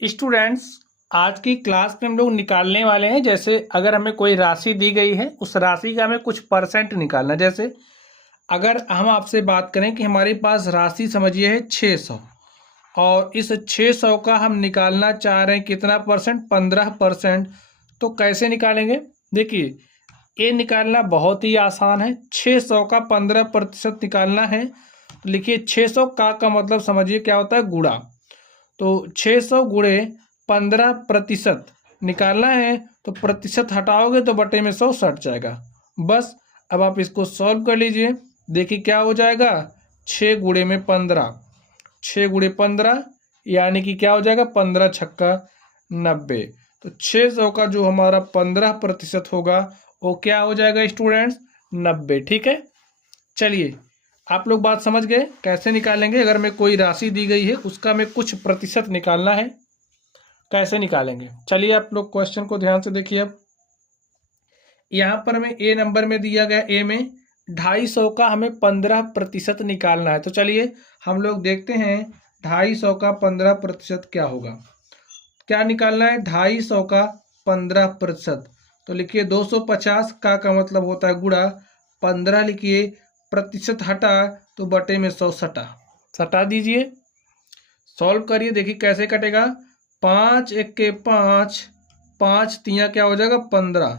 Students, आज की class में हम लोग निकालने वाले हैं। जैसे अगर हमें कोई राशि दी गई है, उस राशि का हमें कुछ परसेंट निकालना। जैसे अगर हम आपसे बात करें कि हमारे पास राशि समझिए है 600 और इस 600 का हम निकालना चाह रहे हैं कितना परसेंट, 15%। तो कैसे निकालेंगे? देखिए, ये निकालना बहुत ही आसान है। 600 का 15% निकालना है। तो लिखिए 600 का मतलब समझिए क्या होता है, गुणा। तो 600 गुणे 15% निकालना है। तो प्रतिशत हटाओगे तो बटे में 100 सट जाएगा। बस अब आप इसको सॉल्व कर लीजिए। देखिए क्या हो जाएगा, 6 गुणे में 15, 6 गुणे 15 यानी कि क्या हो जाएगा, 15 छक्का 90। तो 600 का जो हमारा 15% होगा वो क्या हो जाएगा स्टूडेंट्स, 90। ठीक है, चलिए आप लोग बात समझ गए कैसे निकालेंगे। अगर मैं कोई राशि दी गई है उसका मैं कुछ प्रतिशत निकालना है, कैसे निकालेंगे। चलिए आप लोग क्वेश्चन को ध्यान से देखिए। अब यहाँ पर हमें ए नंबर में दिया गया, ए में 250 का हमें 15% निकालना है। तो चलिए हम लोग देखते हैं 250 का 15% क्या होगा। क्या निकालना है, 250 का 15%। तो लिखिए 250 का मतलब होता है गुणा 15, लिखिए प्रतिशत हटा तो बटे में 100 सटा, सटा दीजिए। सॉल्व करिए, देखिए कैसे कटेगा। 5 एक के 5, 5 तिया क्या हो जाएगा 15।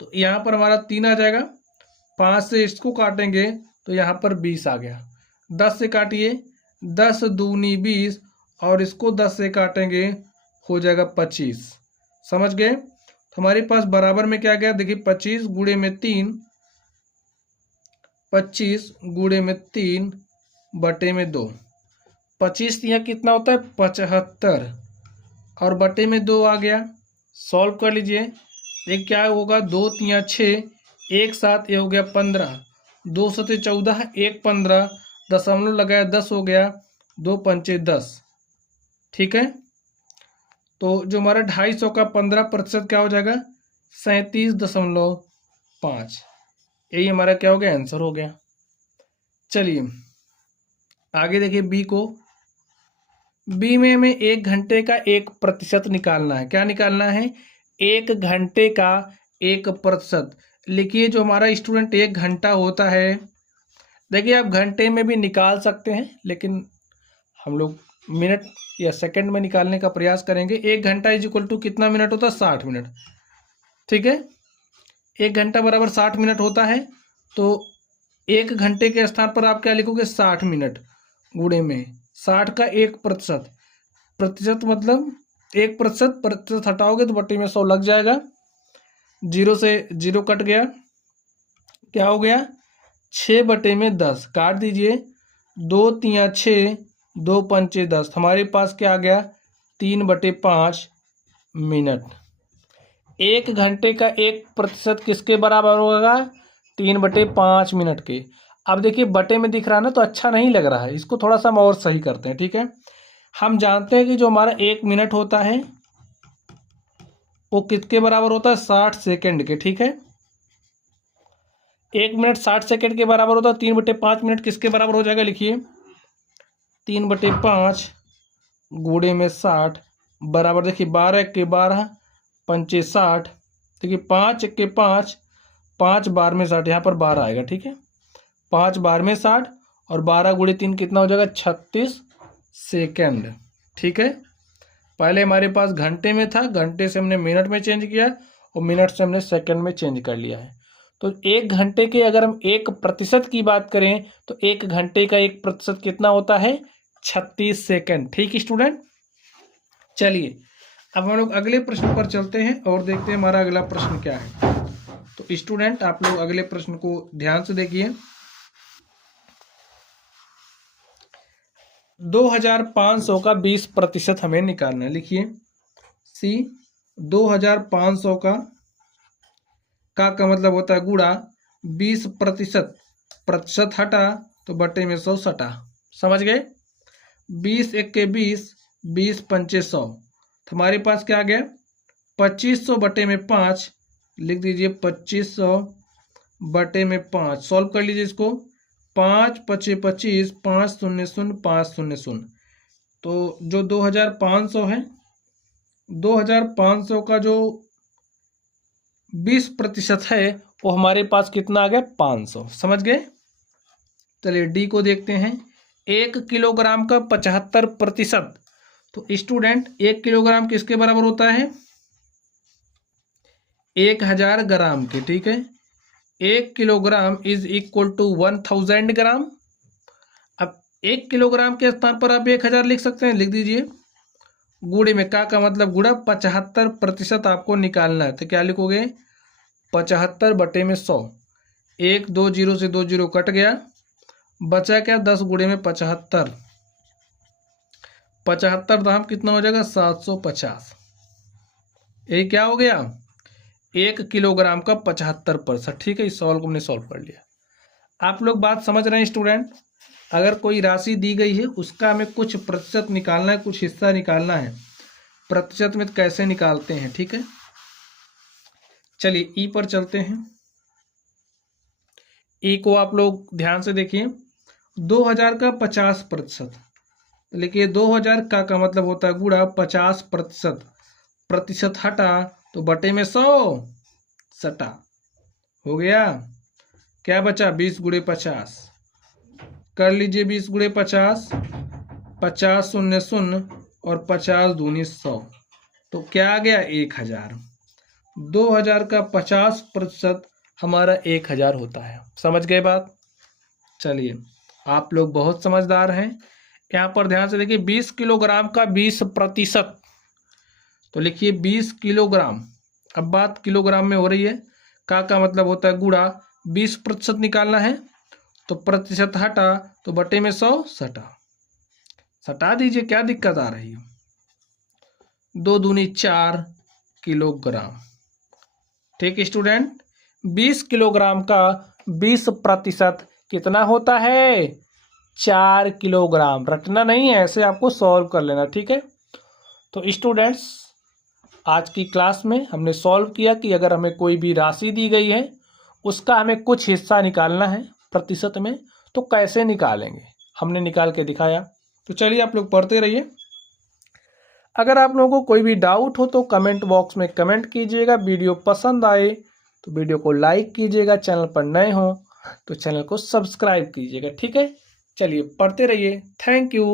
तो यहाँ पर हमारा 3 आ जाएगा। 5 से इसको काटेंगे तो यहाँ पर 20 आ गया। 10 से काटिए, 10 दूनी 20 और इसको 10 से काटेंगे हो जाएगा 25। समझ गए। तो हमारे पास बराबर में क्या गया, देखिए 25 गुणे में 3, 25 गुणे में 3 बटे में 2। 25 यहाँ कितना होता है, 75 और बटे में 2 आ गया। सॉल्व कर लीजिए, एक क्या होगा, 2 तिया 6, एक साथ ये हो गया 15, 2 सते 14, एक 15, दशमलव लगाया 10 हो गया, 2 पंचे 10। ठीक है, तो जो हमारा 250 का 15% क्या हो जाएगा, 37.5। यही हमारा क्या हो गया, आंसर हो गया। चलिए आगे देखिए बी को। बी में हमें 1 घंटे का 1% निकालना है। क्या निकालना है, 1 घंटे का 1%। लिखिए जो हमारा स्टूडेंट 1 घंटा होता है, देखिए आप घंटे में भी निकाल सकते हैं लेकिन हम लोग मिनट या सेकंड में निकालने का प्रयास करेंगे। 1 घंटा इज इक्वल टू कितना मिनट होता है, 60 मिनट। ठीक है, 1 घंटा बराबर 60 मिनट होता है। तो 1 घंटे के स्थान पर आप क्या लिखोगे, 60 मिनट गुणे में 60 का 1%। प्रतिशत मतलब 1%, प्रतिशत हटाओगे तो बटे में 100 लग जाएगा। 0 से 0 कट गया, क्या हो गया, 6 बटे में 10 काट दीजिए। 2 तिया 6, 2 पंचे 10, हमारे पास क्या आ गया, 3/5 मिनट। 1 घंटे का 1% किसके बराबर होगा, 3/5 मिनट के। अब देखिए बटे में दिख रहा है ना, तो अच्छा नहीं लग रहा है, इसको थोड़ा सा हम और सही करते हैं। ठीक है, हम जानते हैं कि जो हमारा 1 मिनट होता है वो किसके बराबर होता है, 60 सेकेंड के। ठीक है, 1 मिनट 60 सेकेंड के बराबर होता है। 3/5 मिनट किसके बराबर हो जाएगा, लिखिए 3/5 गुणे में 60 बराबर, देखिए 12 एक के 12 पंचे 60। देखिए 5 एक के 5, 5 बार में 60, यहाँ पर 12 आएगा। ठीक है, 5 बार में 60 और 12 गुणे 3 कितना हो जाएगा, 36 सेकेंड। ठीक है, पहले हमारे पास घंटे में था, घंटे से हमने मिनट में चेंज किया और मिनट से हमने सेकंड में चेंज कर लिया है। तो 1 घंटे के अगर हम 1% की बात करें तो 1 घंटे का 1% कितना होता है, 36 सेकेंड। ठीक स्टूडेंट, चलिए अब हम लोग अगले प्रश्न पर चलते हैं और देखते हैं हमारा अगला प्रश्न क्या है। तो स्टूडेंट आप लोग अगले प्रश्न को ध्यान से देखिए। 2500 का 20% हमें निकालना है। लिखिए सी 2500 का मतलब होता है गुणा 20%, प्रतिशत हटा तो बटे में 100 सटा। समझ गए। 20 एक के 20, 20 पंचे 100, तो हमारे पास क्या आ गया, 2500 बटे में 5। लिख दीजिए 2500 बटे में 5। सॉल्व कर लीजिए इसको, 5 पचे 25, 5 शून्य शून्य 5 शून्य शून्य। तो जो 2500 है 2500 का जो 20% है वो हमारे पास कितना आ गया 500। समझ गए। चलिए डी को देखते हैं। 1 किलोग्राम का 75%। तो स्टूडेंट 1 किलोग्राम किसके बराबर होता है 1000 ग्राम के। ठीक है, 1 किलोग्राम इज इक्वल टू 1000 ग्राम। अब 1 किलोग्राम के स्थान पर आप 1000 लिख सकते हैं, लिख दीजिए। गुणे में का मतलब गुणा 75% आपको निकालना है। तो क्या लिखोगे 75 बटे में 100। 1 2 जीरो से 2 जीरो कट गया, बचा क्या 10 गुणे में 75। 75 दाम कितना हो जाएगा 750। ये क्या हो गया 1 किलोग्राम का 75%। ठीक है, इस सवाल को हमने सॉल्व कर लिया। आप लोग बात समझ रहे हैं स्टूडेंट। अगर कोई राशि दी गई है उसका हमें कुछ प्रतिशत निकालना है, कुछ हिस्सा निकालना है। प्रतिशत में कैसे निकालते हैं, ठीक है। चलिए ई पर चलते हैं। ई को आप लोग ध्यान से देखिए। 2000 का 50%। देखिए 2000 का मतलब होता है गुणा 50%। प्रतिशत हटा तो बटे में 100 सटा, हो गया। क्या बचा 20 गुणे 50। कर लीजिए 20 गुणे 50, 50 शून्य शून्य और 50 दूनी 100। तो क्या आ गया 1000। 2000 का 50% हमारा 1000 होता है। समझ गए बात। चलिए आप लोग बहुत समझदार हैं। यहाँ पर ध्यान से देखिए 20 किलोग्राम का 20%। तो लिखिए 20 किलोग्राम। अब बात किलोग्राम में हो रही है। का मतलब होता है गुणा 20% निकालना है तो प्रतिशत हटा तो बटे में 100 सटा। सटा दीजिए, क्या दिक्कत आ रही है। 2 दूनी 4 किलोग्राम। ठीक स्टूडेंट, 20 किलोग्राम का 20% कितना होता है 4 किलोग्राम। रटना नहीं है, ऐसे आपको सॉल्व कर लेना। ठीक है, तो स्टूडेंट्स आज की क्लास में हमने सॉल्व किया कि अगर हमें कोई भी राशि दी गई है उसका हमें कुछ हिस्सा निकालना है प्रतिशत में, तो कैसे निकालेंगे हमने निकाल के दिखाया। तो चलिए आप लोग पढ़ते रहिए। अगर आप लोगों को कोई भी डाउट हो तो कमेंट बॉक्स में कमेंट कीजिएगा। वीडियो पसंद आए तो वीडियो को लाइक कीजिएगा। चैनल पर नए हो तो चैनल को सब्सक्राइब कीजिएगा। ठीक है, चलिए पढ़ते रहिए। Thank you.